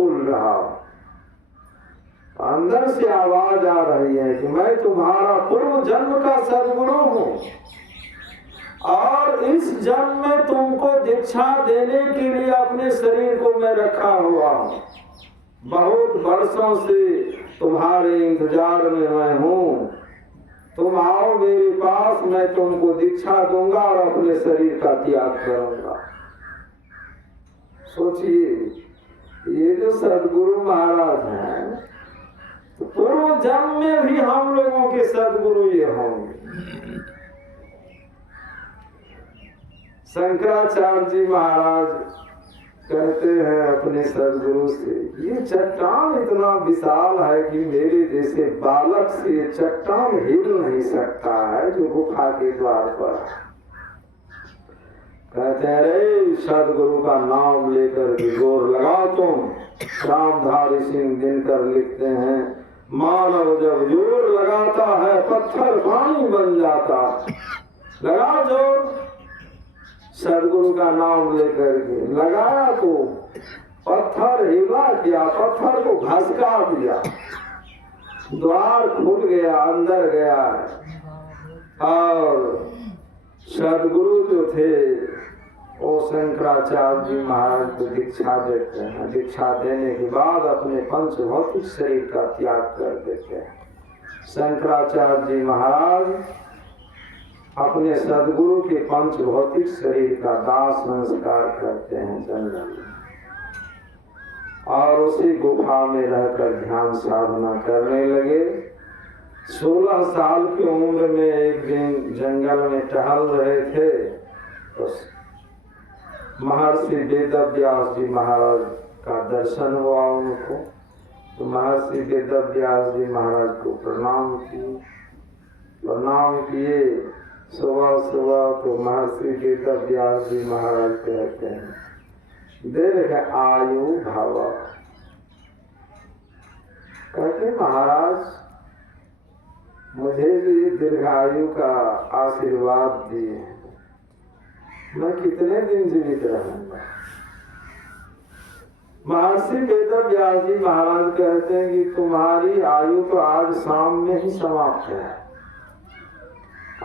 बोल रहा हूं, अंदर से आवाज आ रही है कि मैं तुम्हारा पूर्व जन्म का सद्गुरु हूं और इस जन्म में तुमको दीक्षा देने के लिए अपने शरीर को मैं रखा हुआ हूं। बहुत वर्षों से तुम्हारे इंतजार में मैं हूं, तुम आओ मेरे पास, मैं तुमको दीक्षा दूंगा और अपने शरीर का त्याग करूंगा। सोचिए, ये जो सद्गुरु महाराज हैं, तो पूर्व जन्म में भी हम लोगों के सद्गुरु ये होंगे। शंकराचार्य जी महाराज कहते हैं अपने सद्गुरु से, ये चट्टान इतना विशाल है कि मेरे जैसे बालक से ये चट्टान हिल नहीं सकता है जो गुफा के द्वार पर। कहते हैं अरे सद्गुरु का नाम लेकर के जोर लगाओ तुम। रामधारी सिंह दिनकर लिखते हैं, मानव जब जोर लगाता है पत्थर पानी बन जाता। लगाओ जोर सद्गुरु का नाम लेकर के। लगाया तो पत्थर हिला किया, पत्थर को घसका दिया, द्वार खुल गया, अंदर गया। और सद्गुरु जो थे वो शंकराचार्य जी महाराज को दीक्षा देते हैं। दीक्षा देने के बाद अपने पंच भौतिक शरीर का त्याग कर देते हैं। शंकराचार्य जी महाराज अपने सद्गुरु के पंच भौतिक शरीर का दाह संस्कार करते हैं जंगल में, और उसी गुफा में रहकर ध्यान साधना करने लगे। 16 साल की उम्र में एक दिन जंगल में टहल रहे थे तो महर्षि वेदव्यास जी महाराज का दर्शन हुआ उनको। तो महर्षि वेदव्यास जी महाराज को प्रणाम किए। सुबह सुबह तो महर्षि वेदव्यास जी महाराज कहते हैं, दीर्घ आयु भव। कहते महाराज मुझे भी दीर्घायु का आशीर्वाद दिए, मैं कितने दिन जीवित रहूंगा। महर्षि वेदव्यास जी महाराज कहते हैं कि तुम्हारी आयु तो आज शाम में ही समाप्त है।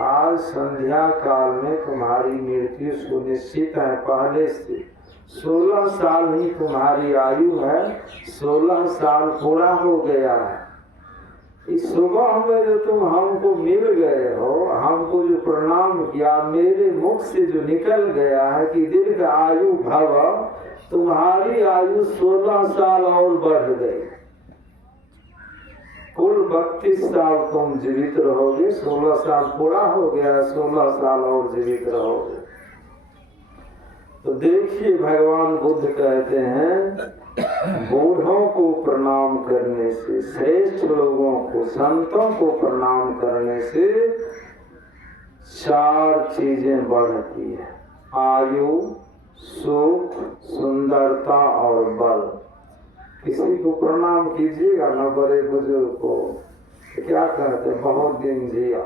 आज संध्या काल में तुम्हारी मृत्यु सुनिश्चित है पहले से। 16 साल ही तुम्हारी आयु है, 16 साल पूरा हो गया है। इस सुबह में जो तुम हमको मिल गए हो, हमको जो प्रणाम किया, मेरे मुख से जो निकल गया है कि दीर्घ आयु भव, तुम्हारी आयु 16 साल और बढ़ गई। कुल 32 साल तुम जीवित रहोगे। 16 साल पूरा हो गया, 16 साल और जीवित रहोगे। तो देखिए भगवान बुद्ध कहते हैं, बूढ़ों को प्रणाम करने से, श्रेष्ठ लोगों को, संतों को प्रणाम करने से 4 चीजें बढ़ती है, आयु, सुख, सुंदरता और बल। किसी को प्रणाम कीजिएगा न, बड़े बुजुर्ग को, क्या कहते हैं, बहुत दिन जिया,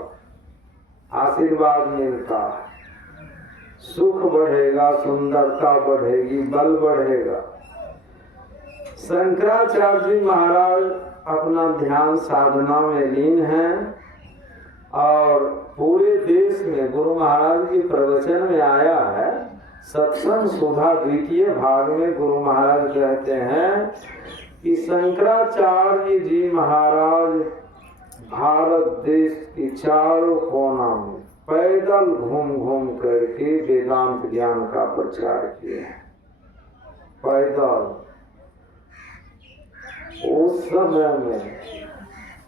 आशीर्वाद मिलता है, सुख बढ़ेगा, सुंदरता बढ़ेगी, बल बढ़ेगा। शंकराचार्य जी महाराज अपना ध्यान साधना में लीन हैं और पूरे देश में गुरु महाराज के प्रवचन में आया है। सत्संग सुधा द्वितीय भाग में गुरु महाराज कहते हैं कि शंकराचार्य जी महाराज भारत देश के चारों कोना में पैदल घूम घूम करके वेदांत ज्ञान का प्रचार किए। पैदल उस समय में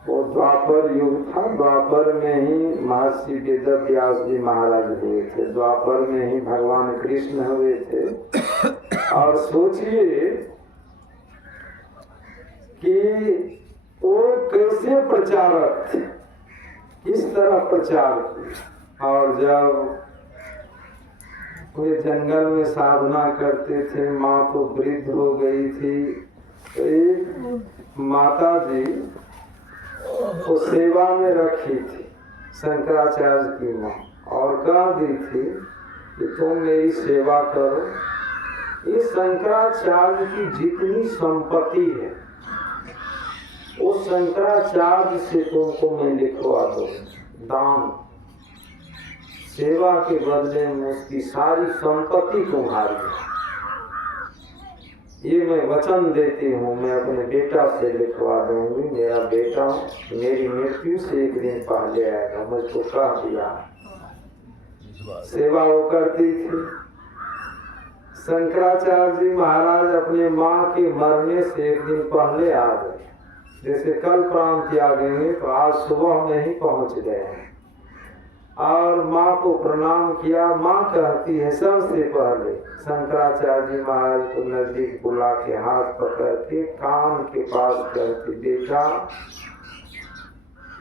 वो द्वापर युग था, द्वापर में ही महर्षि वेदव्यास जी महाराज हुए थे, द्वापर में ही भगवान कृष्ण हुए थे। और सोचिए कि वो कैसे प्रचारक थे, किस तरह प्रचार किए। और जब वे जंगल में साधना करते थे, माँ तो वृद्ध हो गई थी, तो एक माता जी को सेवा में रखी थी शंकराचार्य की माँ, और कह दी थी कि तुम मेरी सेवा करो, ये शंकराचार्य की जितनी संपत्ति है उस शंकराचार्य से तुमको मैं लिखवा दूँ दान, सेवा के बदले में उसकी सारी संपत्ति तुम्हारी है। ये मैं वचन देती हूँ, मैं अपने बेटा से लिखवा दूंगी। मेरा बेटा मेरी मृत्यु से एक दिन पहले आएगा, मुझको कह दिया। सेवा वो करती थी। शंकराचार्य जी महाराज अपने माँ के मरने से एक दिन पहले आ गए। जैसे कल प्राण त्यागेंगे तो आज सुबह में ही पहुँच गए हैं और माँ को प्रणाम किया। माँ कहती है सबसे पहले शंकराचार्य जी महाराज को नजदीक बुला के हाथ पकड़ के कान के पास कहती, बेटा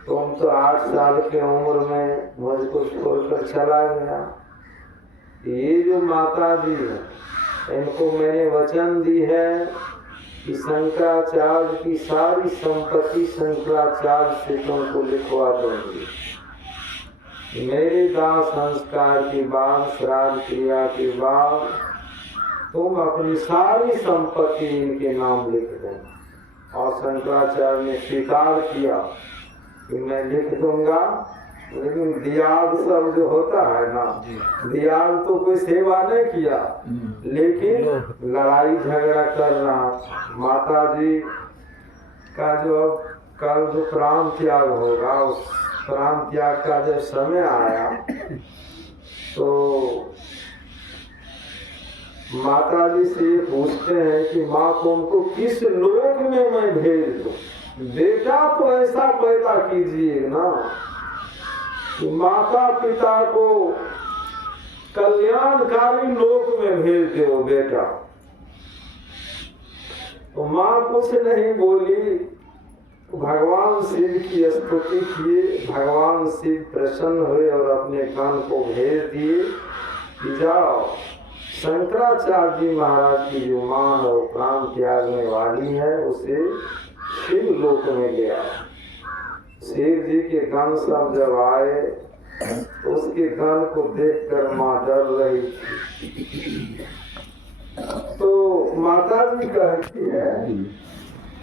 तुम तो 8 साल की उम्र में मुझको छोड़कर चला गया। ये जो माता जी है इनको मैंने वचन दी है कि शंकराचार्य की सारी संपत्ति शंकराचार्य से तुमको लिखवा दूंगी। मेरे दाह संस्कार के बाद, श्राद्ध क्रिया के बाद तुम अपनी सारी संपत्ति इनके नाम लिख देना। और शंकराचार्य ने स्वीकार किया कि मैं लिख दूंगा, लेकिन दियाद सब जो होता है ना, दियाद तो कोई सेवा नहीं किया, लेकिन लड़ाई झगड़ा कर रहा। माता जी का जो कल जो प्राण त्याग होगा, उस प्राण त्याग का जब समय आया तो माता जी से पूछते हैं कि माँ को उनको किस लोक में मैं भेज दूं। बेटा तो ऐसा पैदा कीजिए ना कि माता पिता को कल्याणकारी लोक में भेज दो बेटा। तो माँ कुछ नहीं बोली, भगवान शिव की स्तुति किए। भगवान शिव प्रसन्न हुए और अपने गण को भेज दिए कि जाओ शंकराचार्य जी महाराज की जो मां है वो प्राण त्यागने वाली है, उसे शिव लोक में गया। शिव जी के गण सब जब आए उसके गण को देखकर मां डर रही थी। तो माता जी कहती है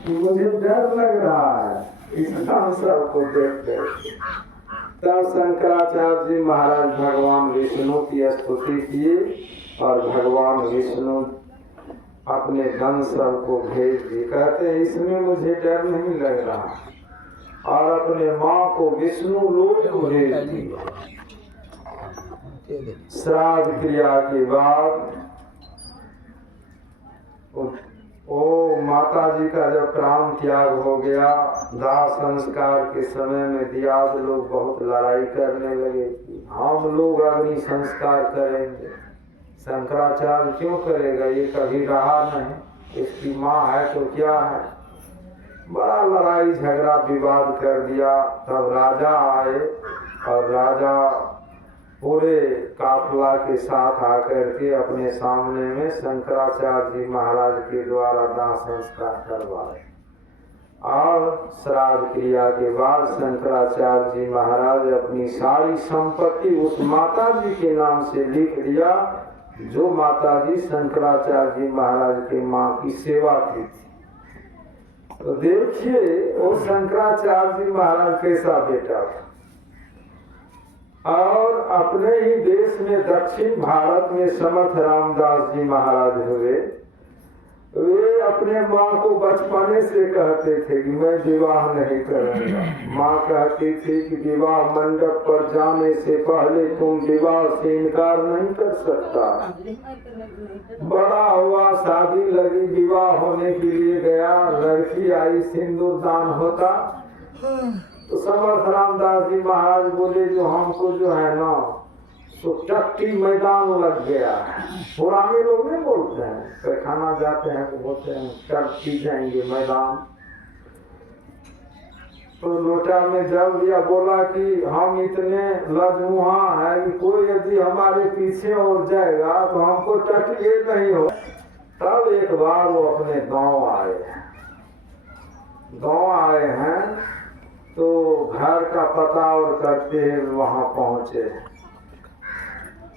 मुझे डर लग रहा है इस सब को देख कर। तब शंकराचार्य जी महाराज भगवान विष्णु की स्तुति किए और भगवान विष्णु अपने गण सब को भेज दिए। कहते हैं इसमें मुझे डर नहीं लग रहा और अपने माँ को विष्णु लोक भेज दिया। श्राद्ध क्रिया के बाद ओ माता जी का जब प्राण त्याग हो गया, दाह संस्कार के समय में दियाद लोग बहुत लड़ाई करने लगे। हम लोग अग्नि संस्कार करेंगे, शंकराचार्य क्यों करेगा, ये कभी रहा नहीं, इसकी माँ है तो क्या है। बड़ा लड़ाई झगड़ा विवाद कर दिया। तब राजा आए और राजा पूरे काफिला के साथ आकर के अपने सामने में शंकराचार्य जी महाराज के द्वारा दाह संस्कार करवाए। और श्राद्ध क्रिया के बाद शंकराचार्य जी महाराज अपनी सारी संपत्ति उस माता जी के नाम से लिख दिया जो माता जी शंकराचार्य जी महाराज के माँ की सेवा की थी। तो देखिए वो शंकराचार्य जी महाराज कैसा बेटा था। और अपने ही देश में दक्षिण भारत में समर्थ रामदास जी महाराज हुए। वे अपने माँ को बचपने से कहते थे कि मैं विवाह नहीं करूंगा। माँ कहती थी कि विवाह मंडप पर जाने से पहले तुम विवाह से इनकार नहीं कर सकता। बड़ा हुआ, शादी लगी, विवाह होने के लिए गया, लड़की आई, सिंदूर दान होता तो समर्थ रामदास जी महाराज बोले जो हमको जो है ना तो टट्टी मैदान लग गया। पुराने लोग नहीं बोलते हैं, पैखाना जाते हैं तो बोलते हैं टट्टी जाएंगे मैदान। तो लोटा में जल दिया, बोला कि हम इतने लजमुहा है कि कोई यदि हमारे पीछे और जाएगा तो हमको टट्टी नहीं हो। तब एक बार वो अपने गांव आए हैं तो घर का पता और करते हैं वहां पहुंचे।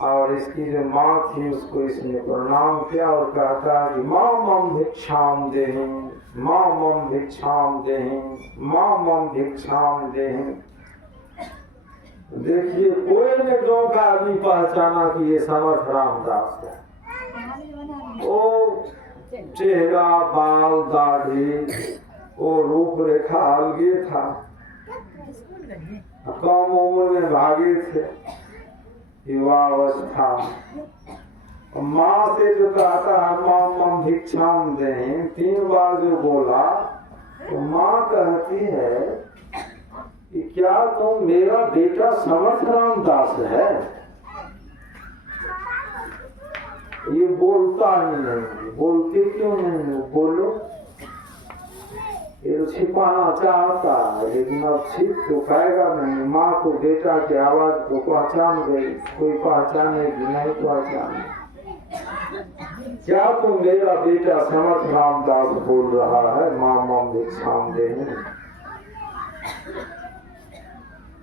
और इसकी जो माँ थी उसको इसने प्रणाम किया और कहता है कि माँ मम भिक्षाम देहि, माँ मम भिक्षाम देहि, माँ मम भिक्षाम देहि। देखिए कोई ने गाँव का आदमी पहचाना कि ये समर्थ रामदास है। ओ चेहरा, बाल, दाढ़ी, वो रूप रेखा अलगे था, कम उम्र में भागे थे, युवावस्था। माँ से जो कहता है माँ मम भिक्षाम दें, 3 बार जो बोला तो माँ कहती है कि क्या तुम मेरा बेटा समर्थ रामदास है? ये बोलता ही नहीं। बोलते क्यों नहीं? बोलो। ये छिपाना चाहता है लेकिन अब छिप तो पाएगा नहीं। माँ को बेटा की आवाज को पहचान गई, कोई पहचानेगी नहीं पहचाने। क्या तुम मेरा बेटा समर्थ रामदास बोल रहा है माँ मम भिक्षाम देहि?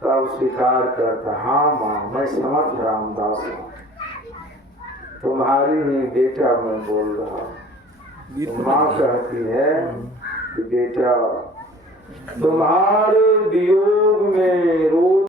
तब स्वीकार करता, हाँ माँ मैं समर्थ रामदास हूँ, तुम्हारी ही बेटा मैं बोल रहा हूँ। माँ कहती है कि बेटा तुम्हारे वियोग में रोज